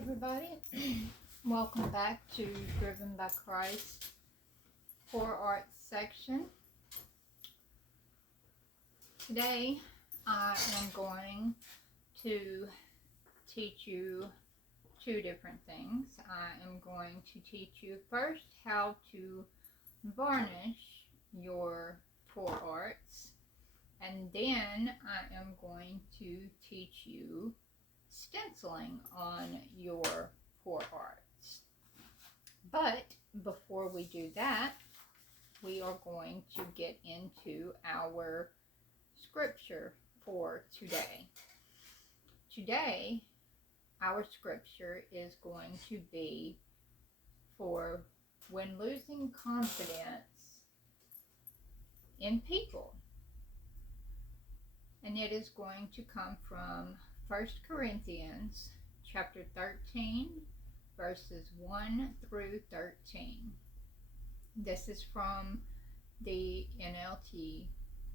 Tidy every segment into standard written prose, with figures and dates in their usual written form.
everybody. Welcome back to Driven by Christ for Art section. Today I am going to teach you two different things. I am going to teach you first how to varnish your pour arts, and then I am going to teach you stenciling on your pour arts. But before we do that, we are going to get into our scripture for today. Today, our scripture is going to be for when losing confidence in people. And it is going to come from 1 Corinthians chapter 13, verses 1 through 13. This is from the NLT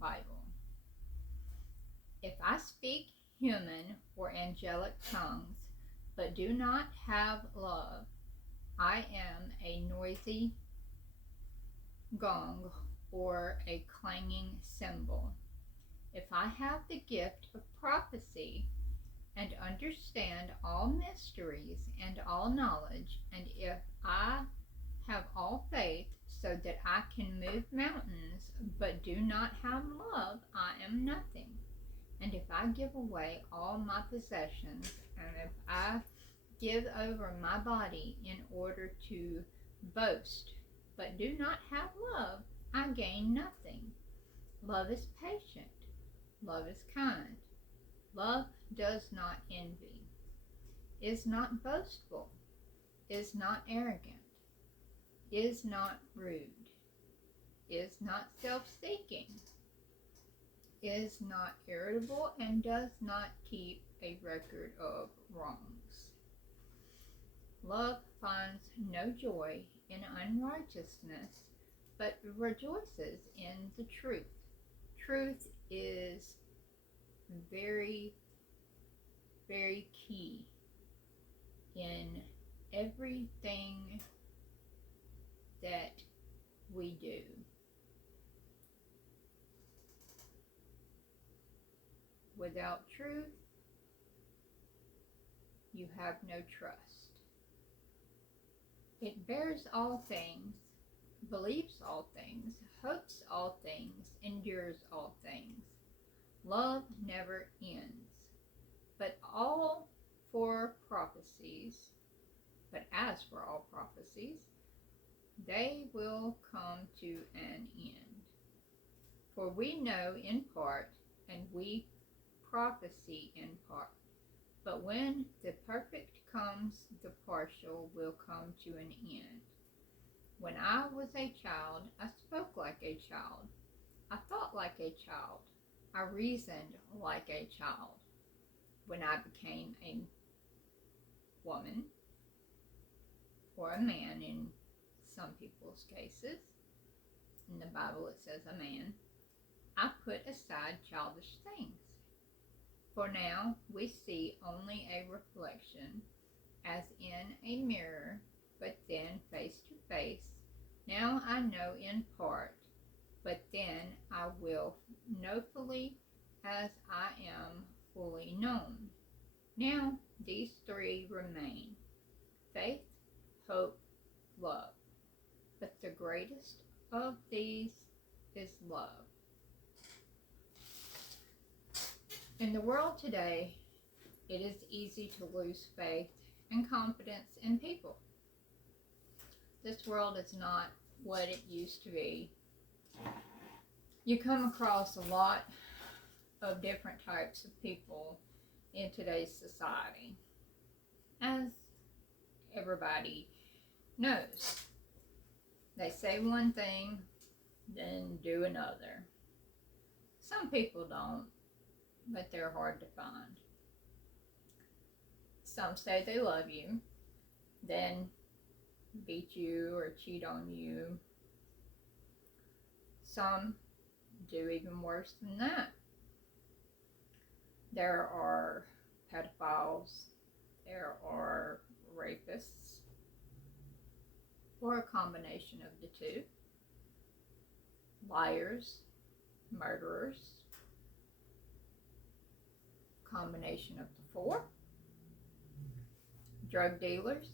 Bible. If I speak human or angelic tongues, but do not have love, I am a noisy gong or a clanging cymbal. If I have the gift of prophecy and understand all mysteries and all knowledge, and if I have all faith so that I can move mountains, but do not have love, I am nothing. And if I give away all my possessions, and if I give over my body in order to boast, but do not have love, I gain nothing. Love is patient. Love is kind. Love does not envy, is not boastful, is not arrogant, is not rude, is not self-seeking, is not irritable, and does not keep a record of wrongs. Love finds no joy in unrighteousness, but rejoices in the truth. Truth is very, very key in everything that we do. Without truth, you have no trust. It bears all things, believes all things, hopes all things, endures all things. Love never ends. But as for all prophecies, they will come to an end. For we know in part, and we prophesy in part. But when the perfect comes, the partial will come to an end. When I was a child, I spoke like a child. I thought like a child. I reasoned like a child. When I became a woman, or a man in some people's cases, in the Bible it says a man, I put aside childish things. For now we see only a reflection, as in a mirror, but then face to face. Now I know in part, but then I will know fully as I am fully known. Now these three remain: faith, hope, love. But the greatest of these is love. In the world today, it is easy to lose faith and confidence in people. This world is not what it used to be. You come across a lot of different types of people in today's society, as everybody knows. They say one thing, then do another. Some people don't, but they're hard to find. Some say they love you, then beat you or cheat on you. Some do even worse than that. There are pedophiles, there are rapists, or a combination of the two, liars, murderers, combination of the four, drug dealers,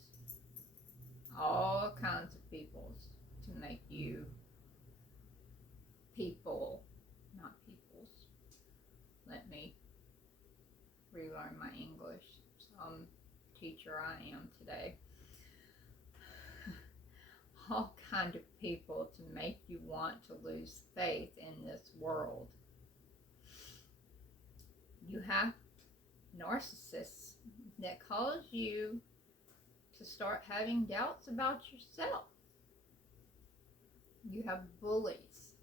all kinds of peoples to make you people, not peoples. Let me relearn my English. Some teacher I am today. All kind of people to make you want to lose faith in this world. You have narcissists that cause you to start having doubts about yourself. You have bullies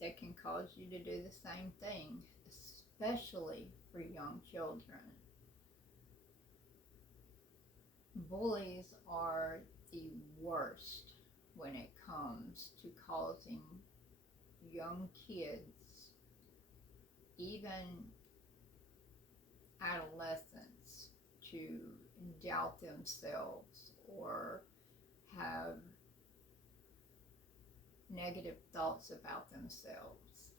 that can cause you to do the same thing, especially for young children. Bullies are the worst when it comes to causing young kids, even adolescents, to doubt themselves or have negative thoughts about themselves.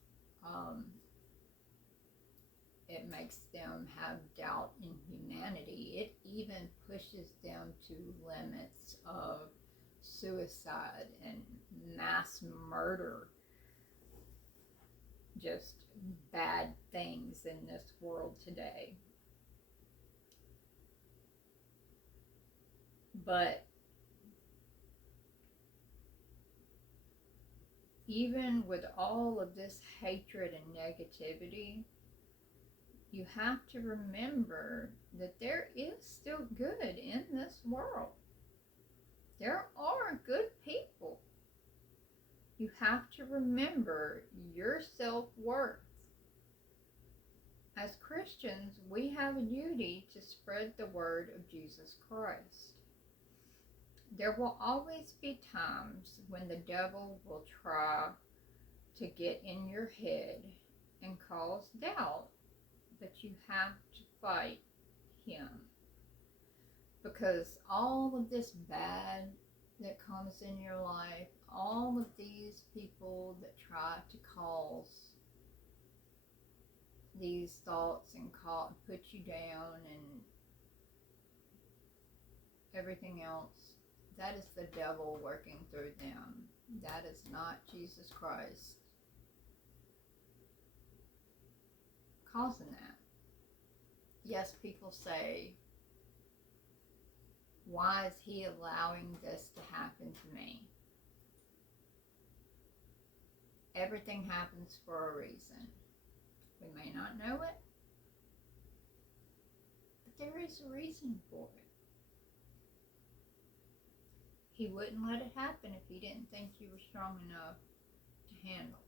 It makes them have doubt in humanity. It even pushes them to limits of suicide and mass murder. Just bad things in this world today. But even with all of this hatred and negativity, you have to remember that there is still good in this world. There are good people. You have to remember your self-worth. As Christians, we have a duty to spread the word of Jesus Christ. There will always be times when the devil will try to get in your head and cause doubt, but you have to fight him. Because all of this bad that comes in your life, all of these people that try to cause these thoughts and put you down and everything else, that is the devil working through them. That is not Jesus Christ causing that. Yes, people say, why is he allowing this to happen to me? Everything happens for a reason. We may not know it, but there is a reason for it. He wouldn't let it happen if he didn't think you were strong enough to handle it.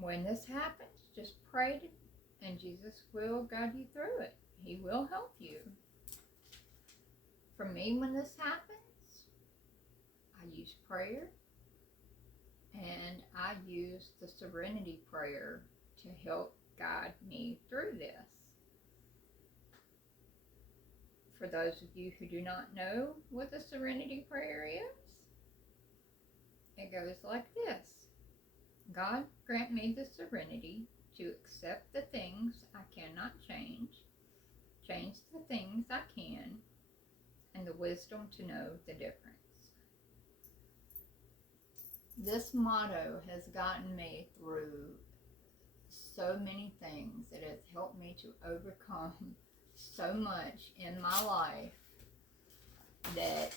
When this happens, just pray and Jesus will guide you through it. He will help you. For me, when this happens, I use prayer and I use the serenity prayer to help guide me through this. For those of you who do not know what the serenity prayer is, it goes like this. God, grant me the serenity to accept the things I cannot change the things I can, and the wisdom to know the difference. This motto has gotten me through so many things. It has helped me to overcome so much in my life that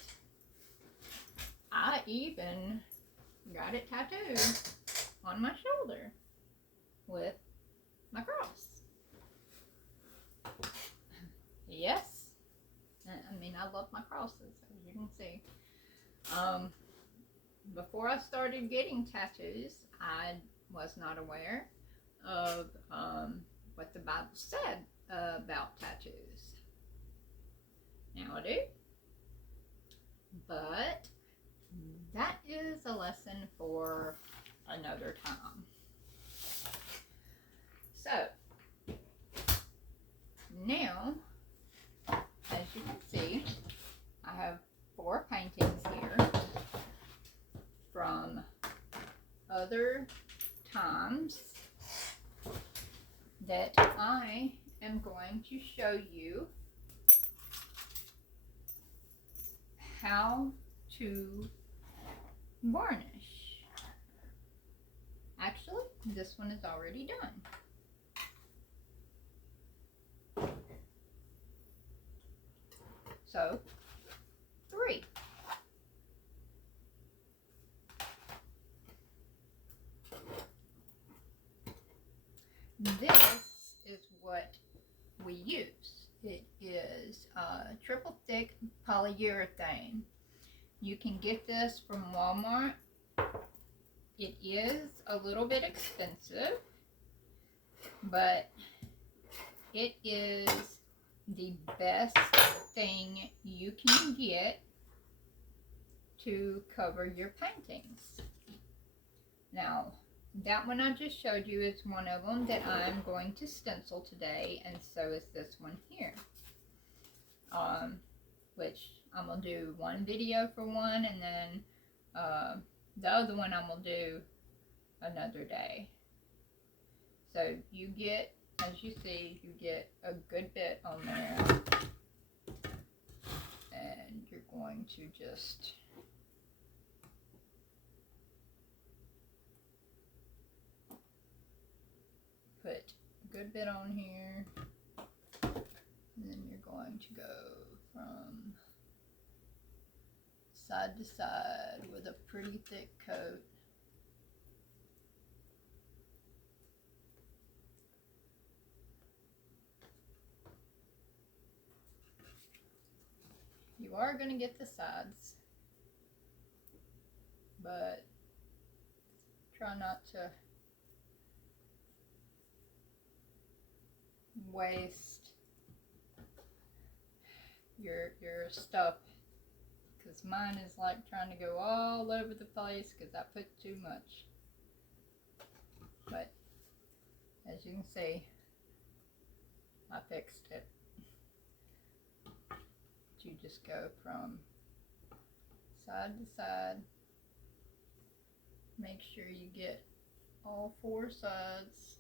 I even got it tattooed on my shoulder with my cross. Yes, I mean, I love my crosses, as you can see. Before I started getting tattoos, I was not aware of what the Bible said about tattoos. Now I do. But that is a lesson for another time. So, other times that I am going to show you how to varnish. Actually, this one is already done. So, 3. This is what we use. It is triple thick polyurethane. You can get this from Walmart. It is a little bit expensive, but it is the best thing you can get to cover your paintings. Now, that one I just showed you is one of them that I'm going to stencil today, and so is this one here. Which I'm going to do one video for one, and then the other one I'm going to do another day. So you get, as you see, you get a good bit on there. And you're going to just put a good bit on here, and then you're going to go from side to side with a pretty thick coat. You are going to get the sides, but try not to waste your stuff, because mine is like trying to go all over the place because I put too much. But as you can see, I fixed it. You just go from side to side. Make sure you get all 4 sides.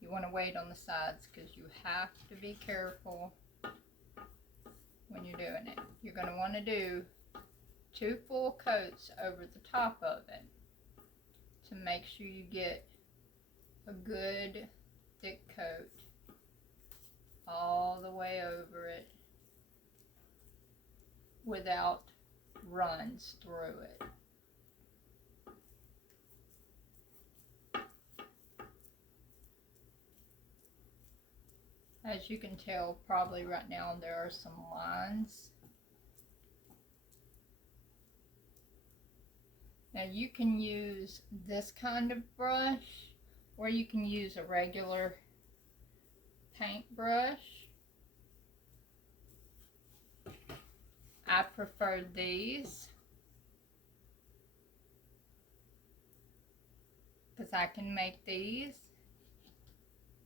You want to wait on the sides because you have to be careful when you're doing it. You're going to want to do 2 full coats over the top of it to make sure you get a good thick coat all the way over it without runs through it. As you can tell, probably right now there are some lines. Now you can use this kind of brush, or you can use a regular paint brush. I prefer these because I can make these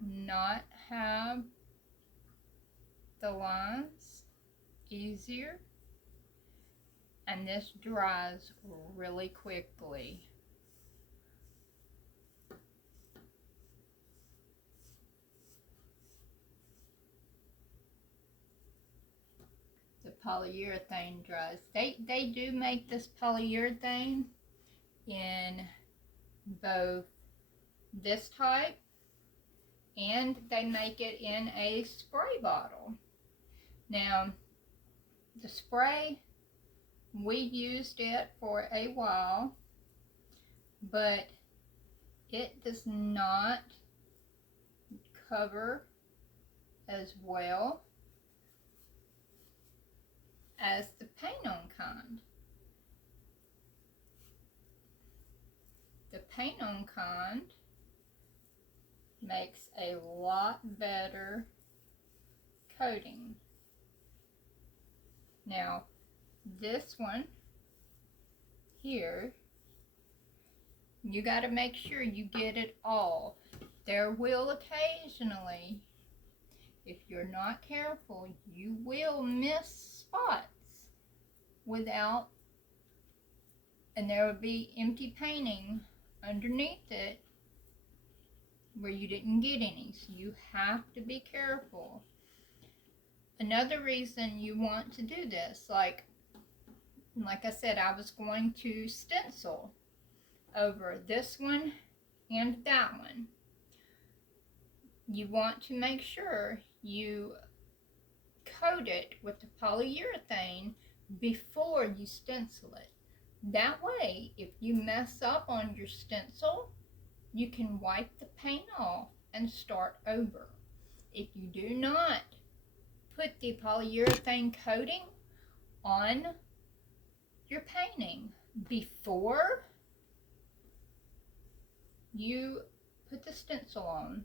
not have the lines easier, and this dries really quickly. The polyurethane dries. They do make this polyurethane in both this type, and they make it in a spray bottle. Now, the spray, we used it for a while, but it does not cover as well as the paint-on kind. The paint-on kind makes a lot better coating. Now, this one here, you got to make sure you get it all. There will occasionally, if you're not careful, you will miss spots. without, and there would be empty painting underneath it where you didn't get any. So you have to be careful. Another reason you want to do this, like I said, I was going to stencil over this one and that one. You want to make sure you coat it with the polyurethane before you stencil it. That way, if you mess up on your stencil, you can wipe the paint off and start over. If you do not put the polyurethane coating on your painting before you put the stencil on,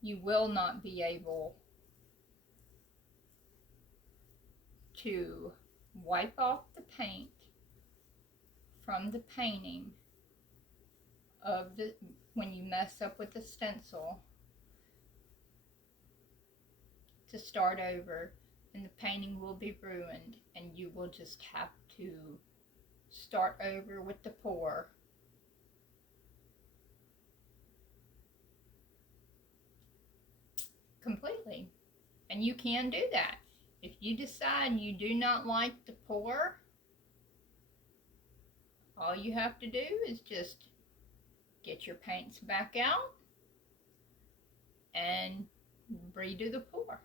you will not be able to wipe off the paint from the painting of when you mess up with the stencil to start over, and the painting will be ruined, and you will just have to start over with the pour. Completely. And you can do that. If you decide you do not like the pour, all you have to do is just get your paints back out and redo the pour,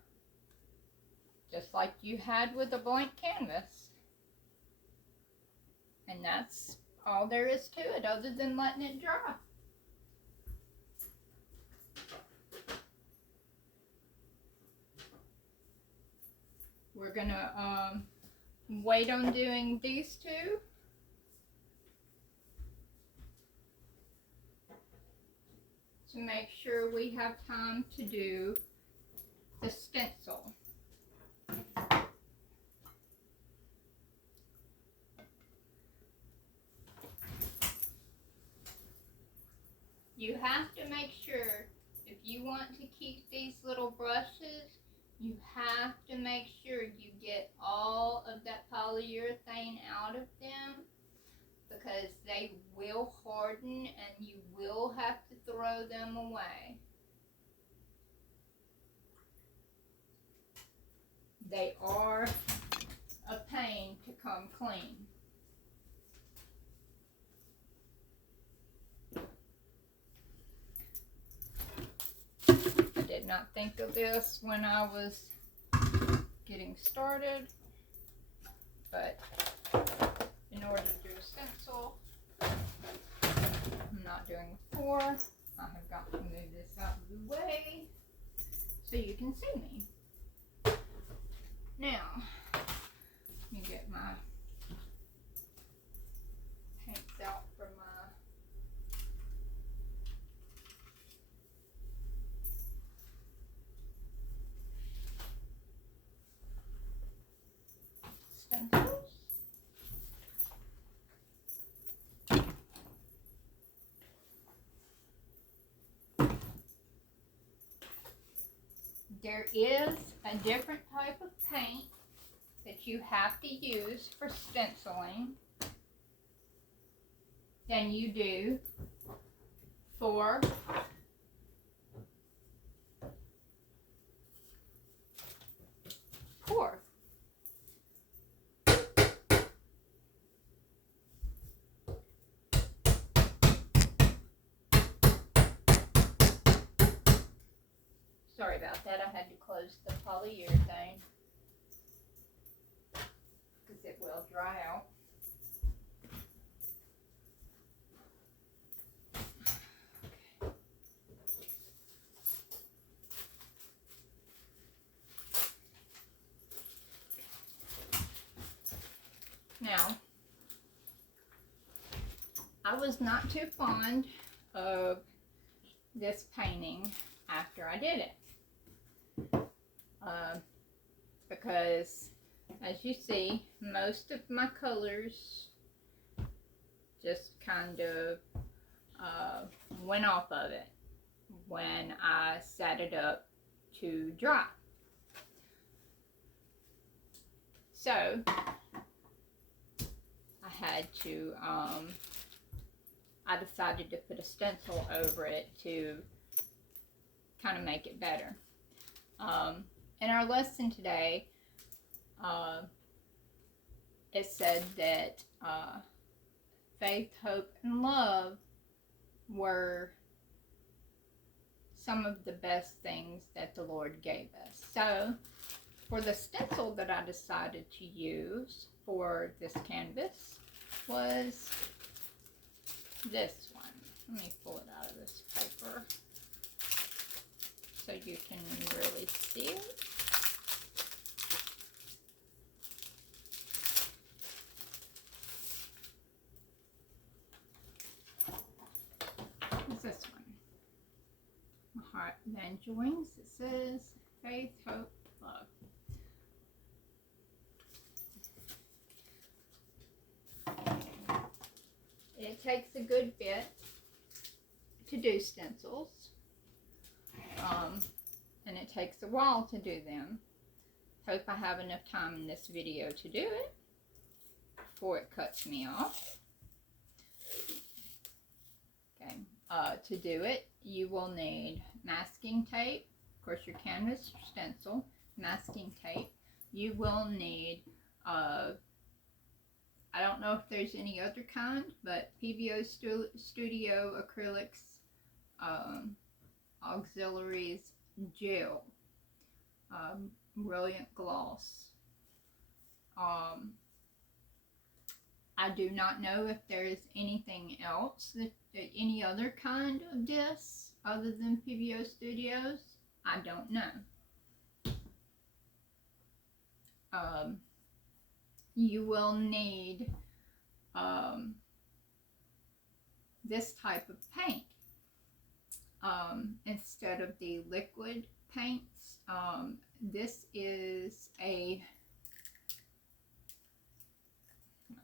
just like you had with a blank canvas. And that's all there is to it, other than letting it dry. We're gonna wait on doing these two. To make sure we have time to do the stencil. You have to make sure, if you want to keep these little brushes, you have to make sure you get all of that polyurethane out of them, because they will harden and you will have to throw them away. They are a pain to come clean. I did not think of this when I was getting started, but in order to do a stencil, I'm not doing a pour. I have got to move this out of the way so you can see me. Now, let me get my paints out for my stencils. There is a different type of paint that you have to use for stenciling than you do for pour. Sorry about that, I had to close the polyurethane because it will dry out. Now, I was not too fond of this painting after I did it. Because as you see, most of my colors just kind of went off of it when I set it up to dry. So had to, I decided to put a stencil over it to kind of make it better. In our lesson today, it said that faith, hope, and love were some of the best things that the Lord gave us. So, for the stencil that I decided to use for this canvas was this one. Let me pull it out of this paper so you can really see it. It's this one. My heart then joins. It says faith, hope, love. It takes a good bit to do stencils, and it takes a while to do them. Hope I have enough time in this video to do it before it cuts me off. Okay, to do it, you will need masking tape, of course your canvas, your stencil, masking tape. You will need I don't know if there's any other kind, but PVO Studio Acrylics Auxiliaries Gel, Brilliant Gloss. I do not know if there is anything else, that any other kind of discs other than PVO Studios. I don't know. You will need this type of paint instead of the liquid paints. This is a,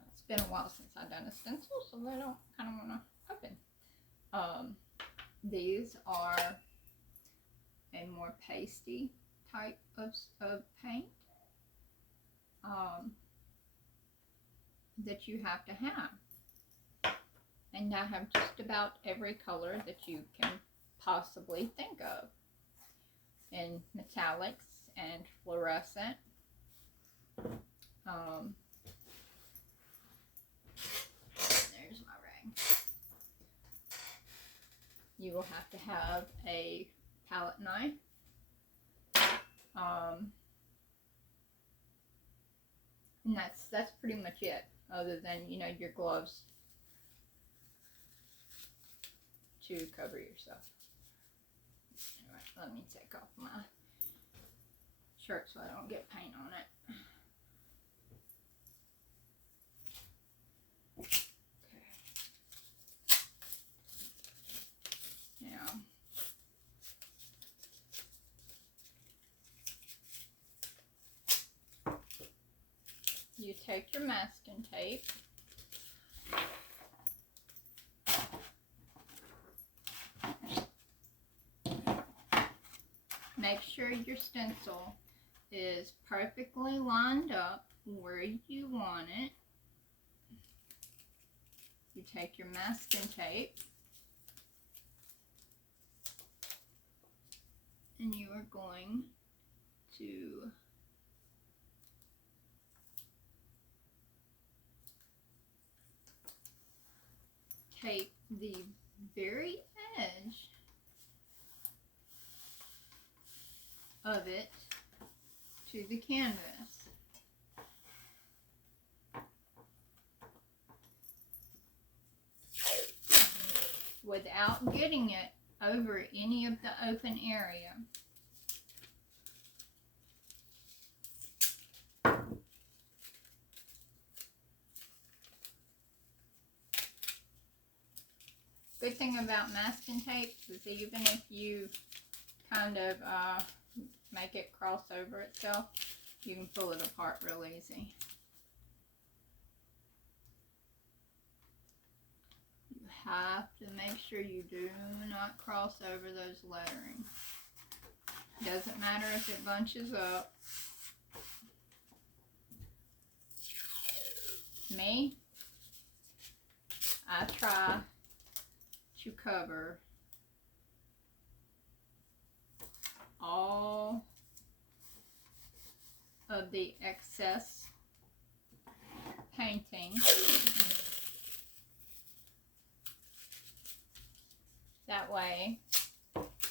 it's been a while since I've done a stencil, so I don't kind of want to open. These are a more pasty type of paint that you have to have, and I have just about every color that you can possibly think of, in metallics and fluorescent. There's my rag. You will have to have a palette knife, and that's pretty much it, other than, you know, your gloves to cover yourself. Alright, let me take off my shirt so I don't get paint on it. Okay. Now, you take your masking tape, make sure your stencil is perfectly lined up where you want it. You take your masking tape and you are going to take the very edge of it to the canvas. Without getting it over any of the open area. Good thing about masking tape is even if you kind of make it cross over itself, you can pull it apart real easy. You have to make sure you do not cross over those lettering. Doesn't matter if it bunches up. Me, I try to cover all of the excess painting. That way,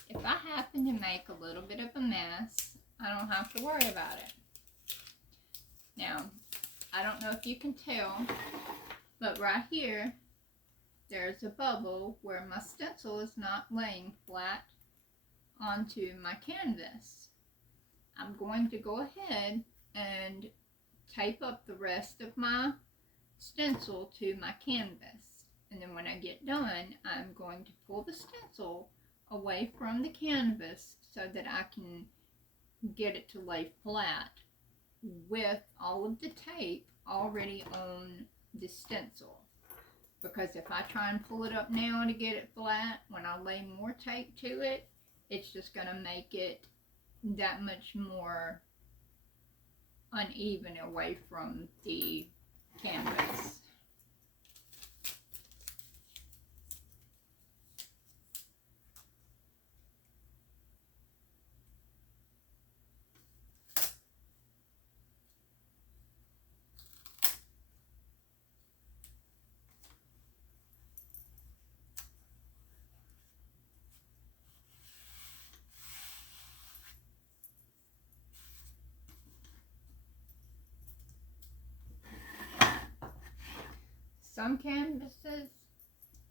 if I happen to make a little bit of a mess, I don't have to worry about it. Now, I don't know if you can tell, but right here, there's a bubble where my stencil is not laying flat onto my canvas. I'm going to go ahead and tape up the rest of my stencil to my canvas. And then when I get done, I'm going to pull the stencil away from the canvas so that I can get it to lay flat with all of the tape already on the stencil. Because if I try and pull it up now to get it flat, when I lay more tape to it, it's just going to make it that much more uneven away from the canvas. Some canvases,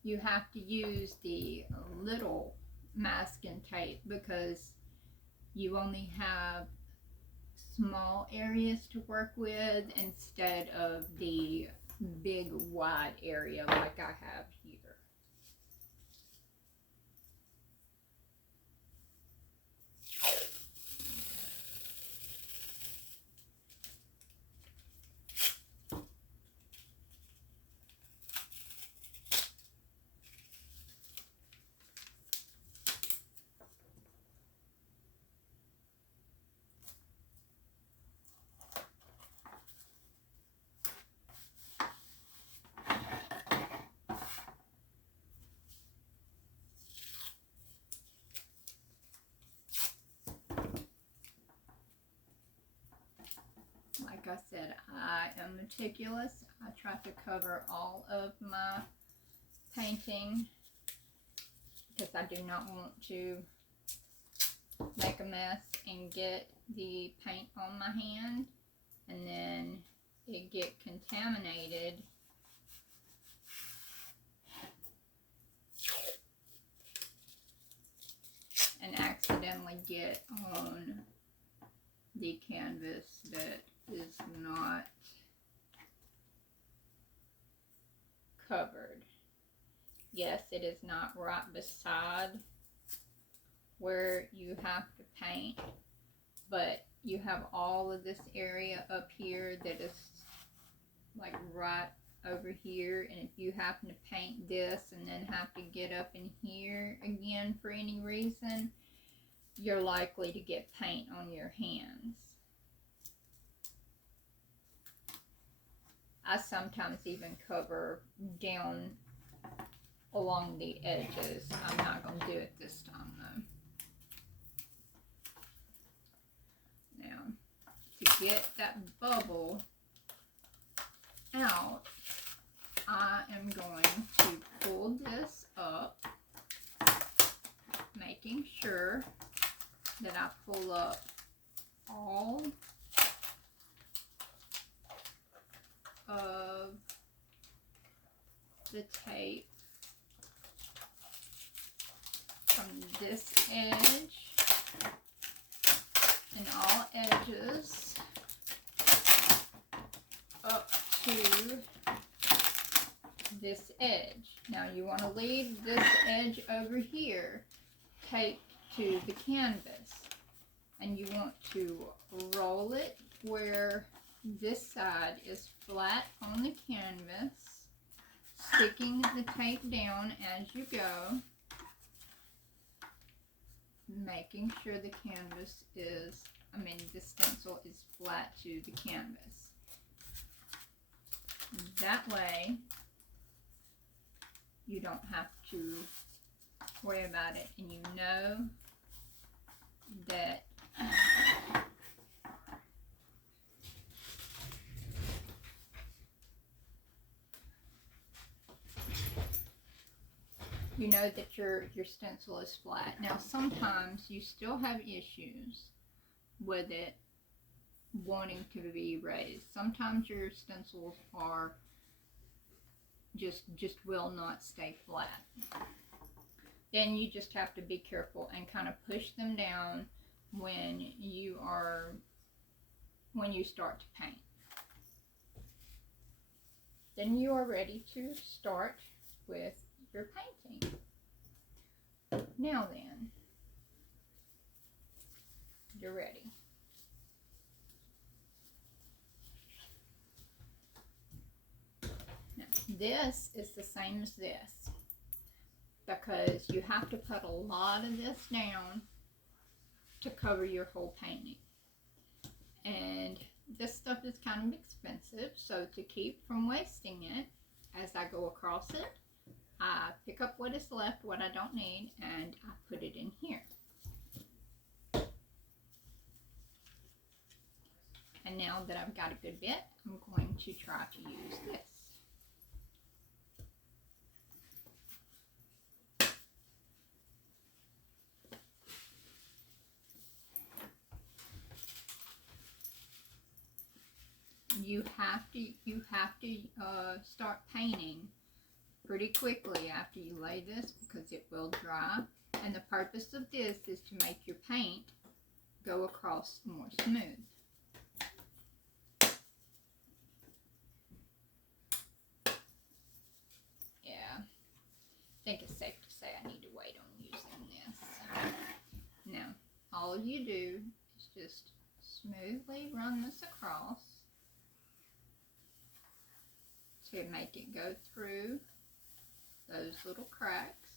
you have to use the little masking tape because you only have small areas to work with instead of the big wide area like I have here. Like I said, I am meticulous. I try to cover all of my painting because I do not want to make a mess and get the paint on my hand and then it get contaminated and accidentally get on the canvas that is not covered. Yes, it is not right beside where you have to paint, but you have all of this area up here that is like right over here, and if you happen to paint this and then have to get up in here again for any reason, you're likely to get paint on your hands. I sometimes even cover down along the edges. I'm not going to do it this time though. Now, to get that bubble out, I am going to pull this up, making sure that I pull up all of the tape from this edge and all edges up to this edge. Now you want to leave this edge over here taped to the canvas, and you want to roll it where this side is flat on the canvas, sticking the tape down as you go, making sure the canvas is, the stencil is flat to the canvas. That way, you don't have to worry about it, and you know that your stencil is flat. Now sometimes you still have issues with it wanting to be raised. Sometimes your stencils are just will not stay flat. Then you just have to be careful and kind of push them down when you start to paint. Then you are ready to start with your painting. Now then, you're ready. Now, this is the same as this, because you have to put a lot of this down to cover your whole painting. And this stuff is kind of expensive, so to keep from wasting it, as I go across it, I pick up what is left, what I don't need, and I put it in here. And now that I've got a good bit, I'm going to try to use this. You have to start painting pretty quickly after you lay this, because it will dry. And the purpose of this is to make your paint go across more smooth. Yeah, I think it's safe to say I need to wait on using this. Now, all you do is just smoothly run this across to make it go through those little cracks.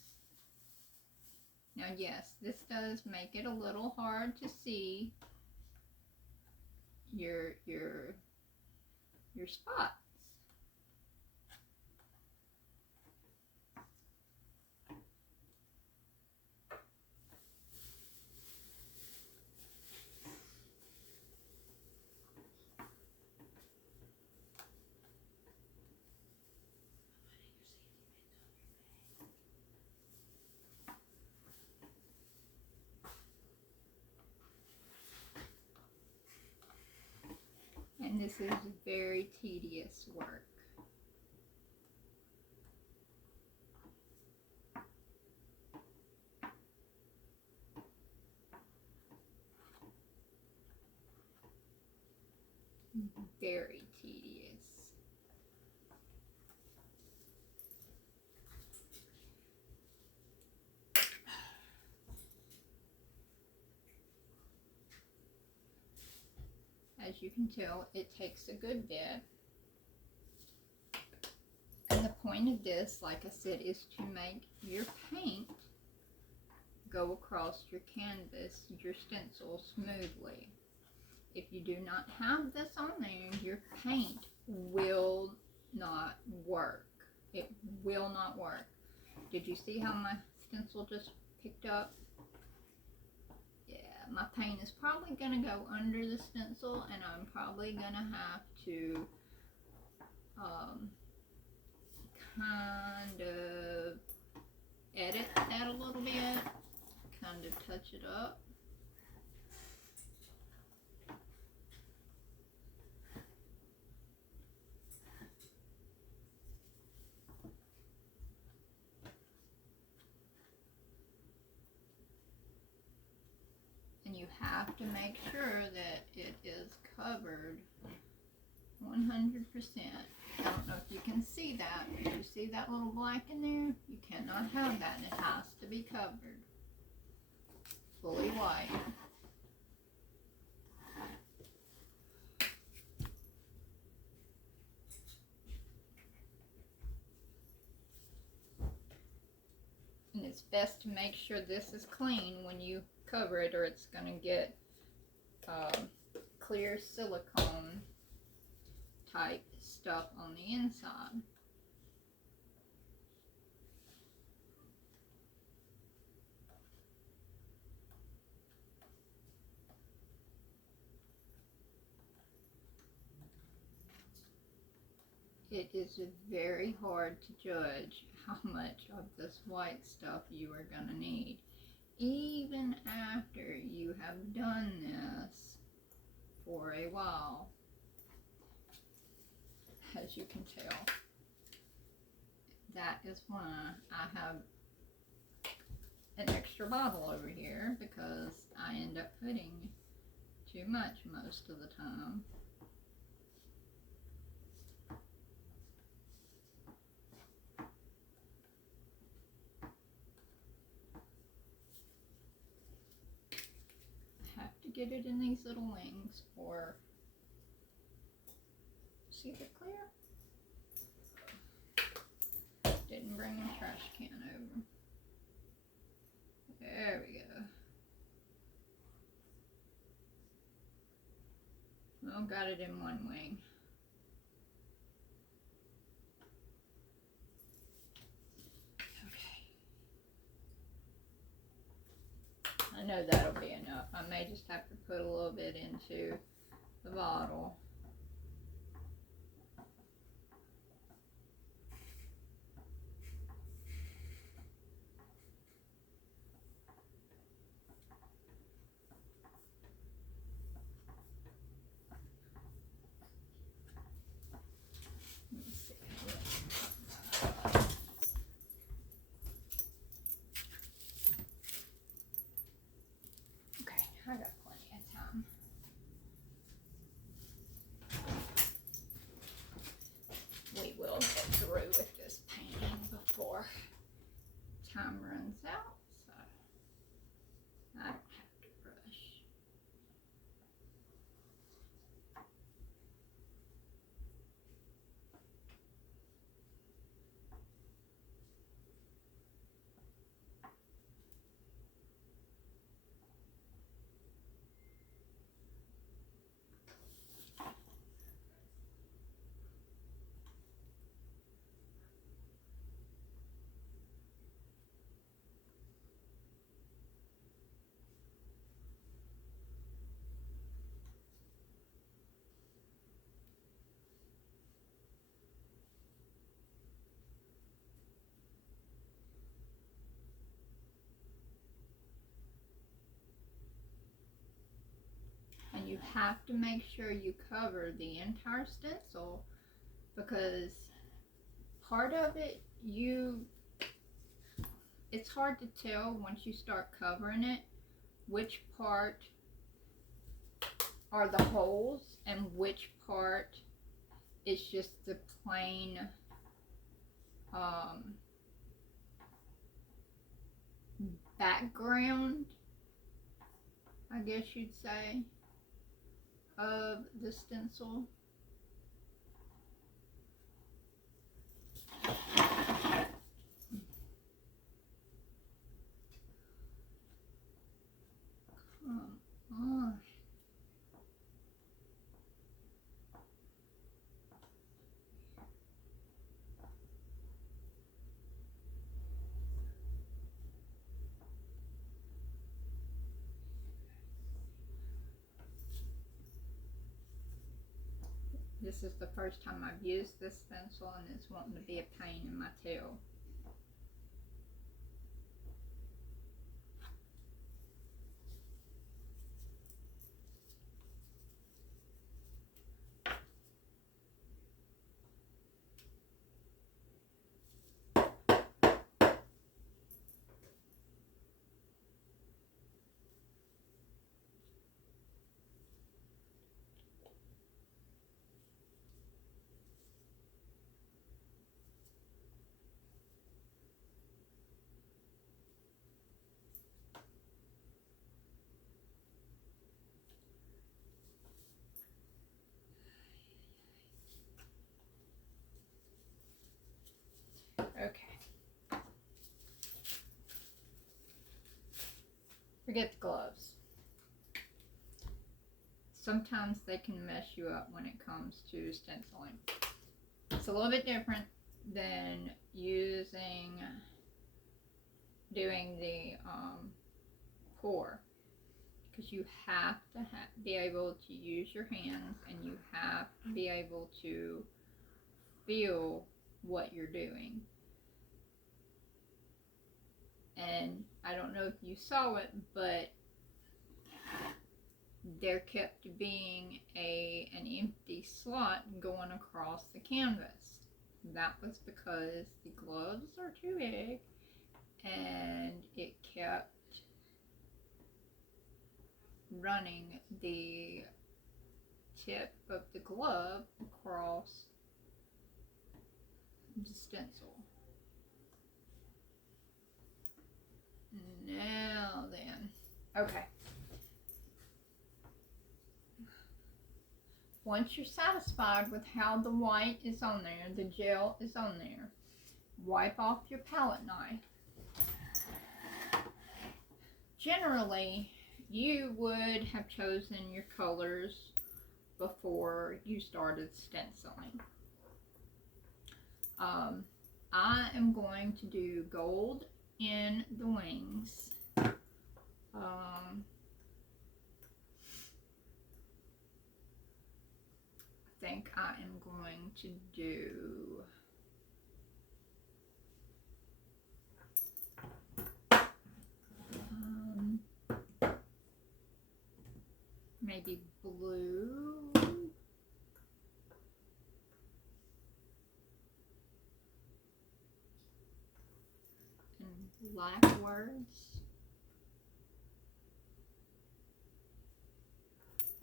Now yes, this does make it a little hard to see your spots. And this is very tedious work. Very tedious. As you can tell, it takes a good bit. And the point of this, like I said, is to make your paint go across your canvas, your stencil, smoothly. If you do not have this on there, your paint will not work. It will not work. Did you see how my stencil just picked up? My paint is probably going to go under the stencil, and I'm probably going to have to kind of edit that a little bit, kind of touch it up. And you have to make sure that it is covered 100%. I don't know if you can see that. If you see that little black in there, you cannot have that. It has to be covered. Fully white. And it's best to make sure this is clean when you cover it, or it's going to get clear silicone type stuff on the inside. it is very hard to judge how much of this white stuff you are going to need, even after you have done this for a while. As you can tell, that is why I have an extra bottle over here, because I end up putting too much most of the time. I have to get it in these little wings, or see if it clear? Didn't bring a trash can over. There we go. Well, got it in one wing. Okay. I know that'll be enough. I may just have to put a little bit into the bottle. I got plenty of time. We will get through with this painting before time runs out, so I don't have to rush. And you have to make sure you cover the entire stencil, because part of it, it's hard to tell once you start covering it which part are the holes and which part is just the plain background, I guess you'd say, of the stencil. Come on. This is the first time I've used this stencil, and it's wanting to be a pain in my tail. Okay. Forget the gloves. Sometimes they can mess you up when it comes to stenciling. It's a little bit different than doing the pour, because you have to be able to use your hands, and you have to be able to feel what you're doing. And I don't know if you saw it, but there kept being an empty slot going across the canvas. That was because the gloves are too big, and it kept running the tip of the glove across the stencil. Now then, okay. Once you're satisfied with how the white is on there, the gel is on there, wipe off your palette knife. Generally, you would have chosen your colors before you started stenciling. I am going to do gold in the wings. I think I am going to do maybe blue and black words.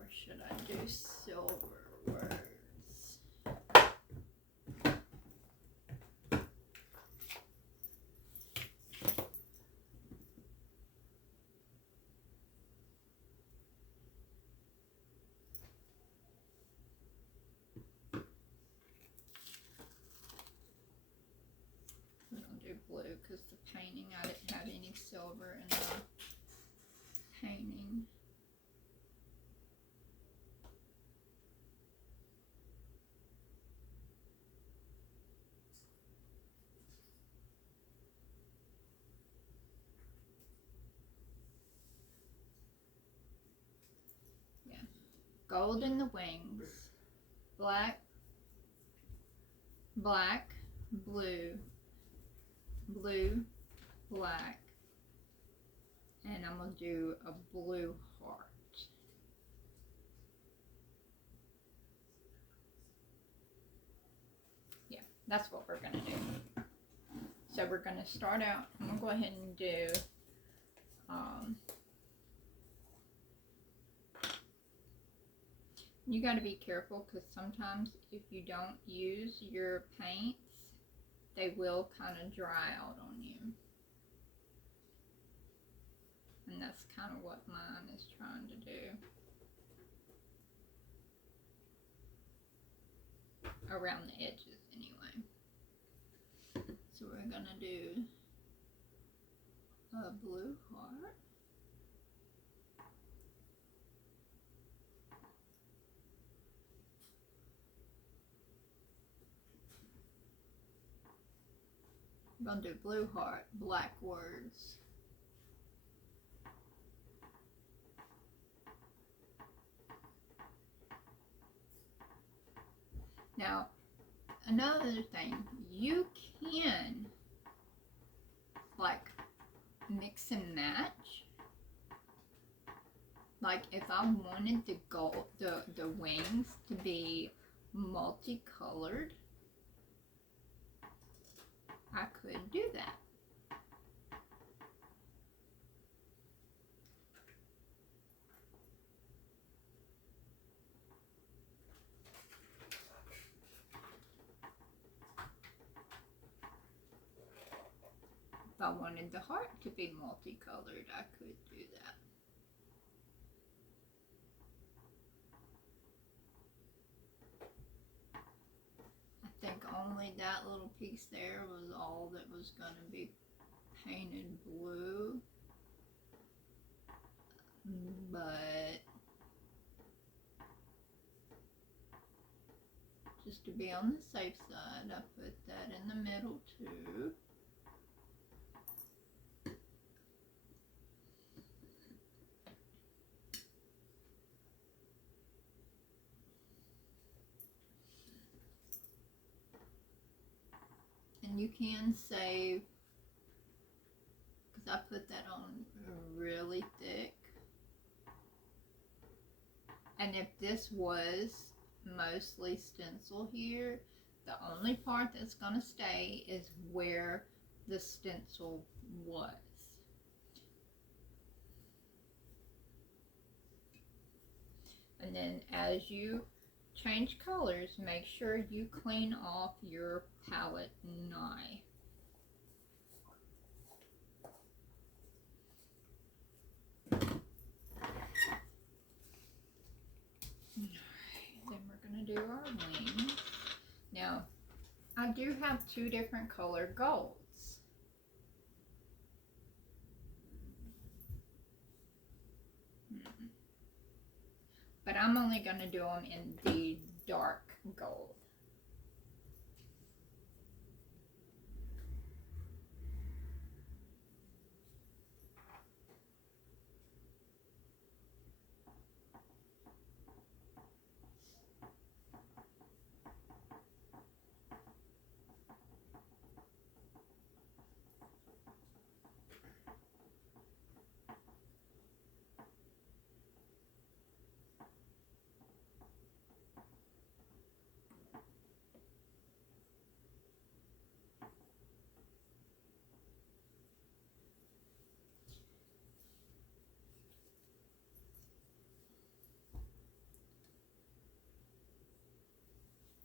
Or should I do silver words? I'm gonna do blue because the painting, I didn't have any silver in the painting. Gold in the wings, black, black, blue, blue, black, and I'm going to do a blue heart. Yeah, that's what we're going to do. So we're going to start out, I'm going to go ahead and do you got to be careful because sometimes if you don't use your paints, they will kind of dry out on you. And that's kind of what mine is trying to do. Around the edges anyway. So we're going to do a blue heart. I'm going to do blue heart, black words. Now, another thing, you can like mix and match. Like if I wanted the gold, the wings to be multicolored, I could do that. If I wanted the heart to be multicolored, I could do that. I think only that little piece there was all that was going to be painted blue. But just to be on the safe side, I put that in the middle too. And you can save, because I put that on really thick. And if this was mostly stencil here, the only part that's going to stay is where the stencil was. And then as you change colors, make sure you clean off your palette knife. Then we're going to do our wings. Now, I do have two different color golds. But I'm only going to do them in the dark gold.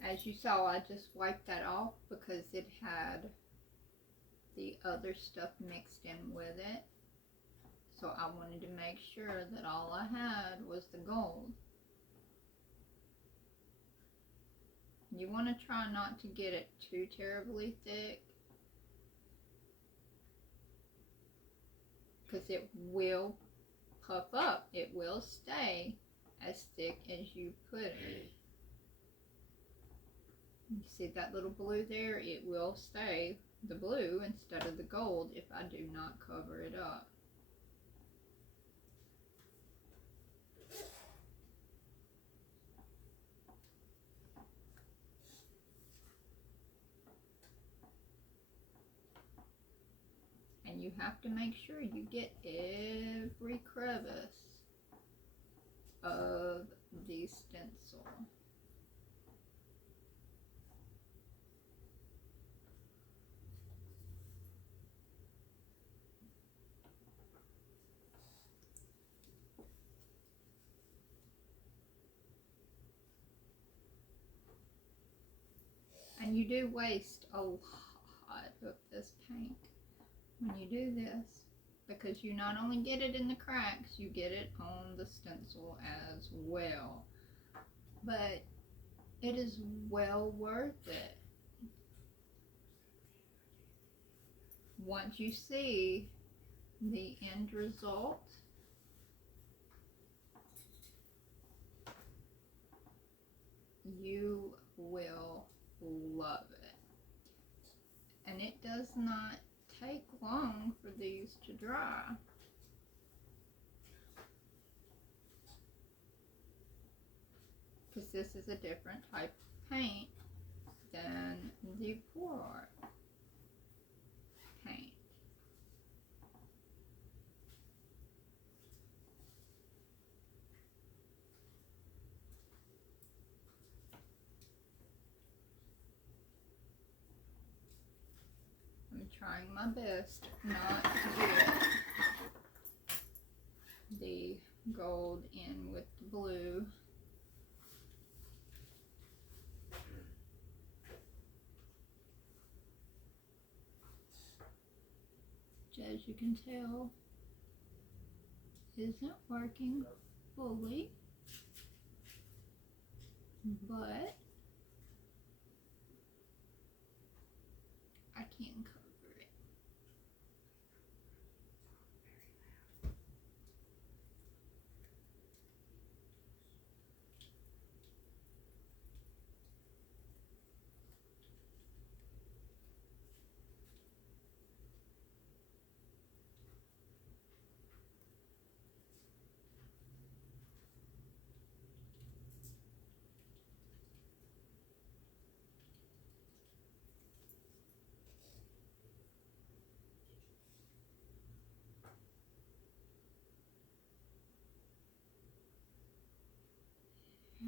As you saw, I just wiped that off because it had the other stuff mixed in with it. So I wanted to make sure that all I had was the gold. You want to try not to get it too terribly thick, because it will puff up. It will stay as thick as you put it. You see that little blue there? It will stay the blue instead of the gold if I do not cover it up. And you have to make sure you get every crevice of the stencil. And you do waste a lot of this paint when you do this, because you not only get it in the cracks, you get it on the stencil as well. But it is well worth it. Once you see the end result, you will love it. And it does not take long for these to dry. Because this is a different type of paint than the Quart paint. I'm trying my best not to get the gold in with the blue. Which, as you can tell, isn't working fully, but I can cover it.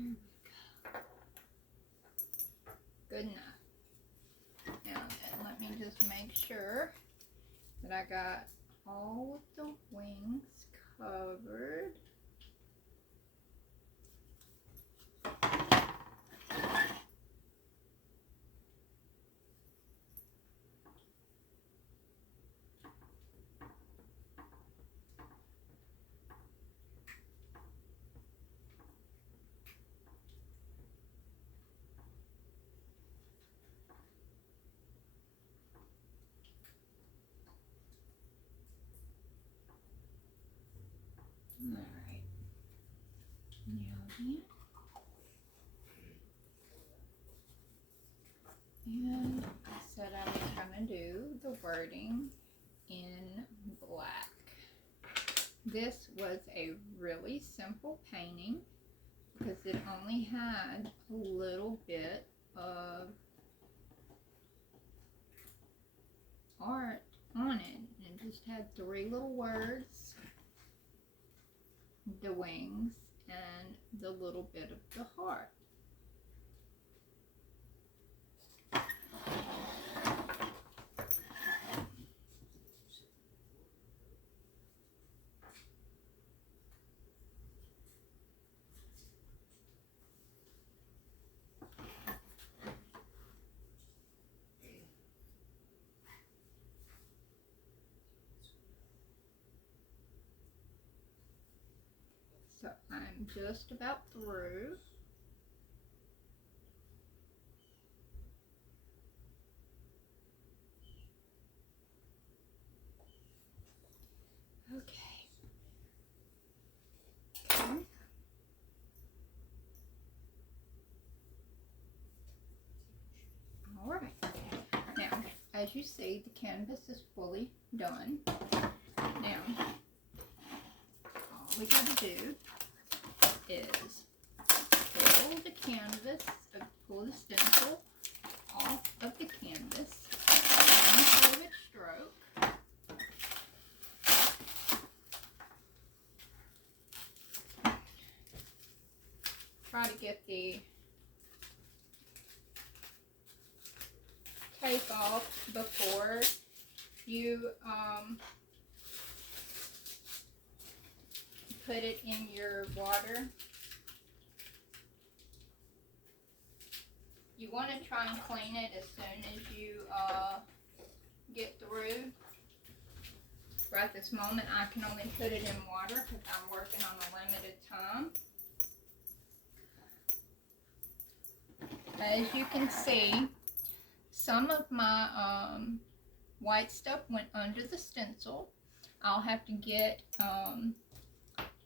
There we go. Good enough. Now then, let me just make sure that I got all of the wings covered. Alright, now then, and I said I was going to do the wording in black. This was a really simple painting because it only had a little bit of art on it. It just had 3 little words, the wings, and the little bit of the heart. So I'm just about through. Okay. All right. Now, as you see, the canvas is fully done. Now, all we got to do is pull the canvas, pull the stencil off of the canvas, one fluid stroke. Try to get the tape off before you put it in your water. You want to try and clean it as soon as you get through. Right this moment, I can only put it in water because I'm working on a limited time. As you can see, some of my white stuff went under the stencil. I'll have to get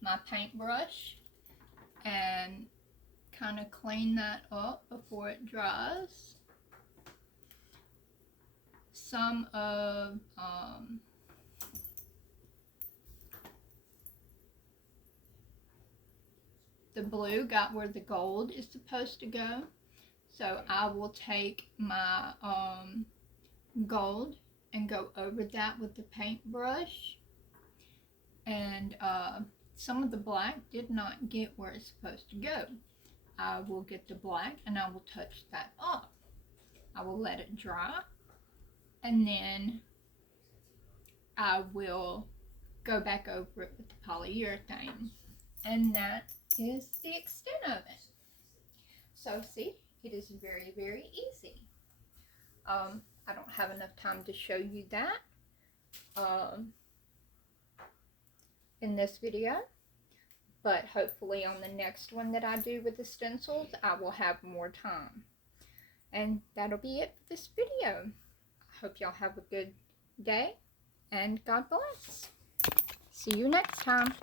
my paintbrush and kind of clean that up before it dries. Some of the blue got where the gold is supposed to go. So I will take my gold and go over that with the paintbrush. And some of the black did not get where it's supposed to go. I will get the black and I will touch that up. I will let it dry. And then I will go back over it with the polyurethane. And that is the extent of it. So see? It is very, very easy. I don't have enough time to show you that in this video, but hopefully on the next one that I do with the stencils, I will have more time. And that'll be it for this video. I hope y'all have a good day, and God bless. See you next time.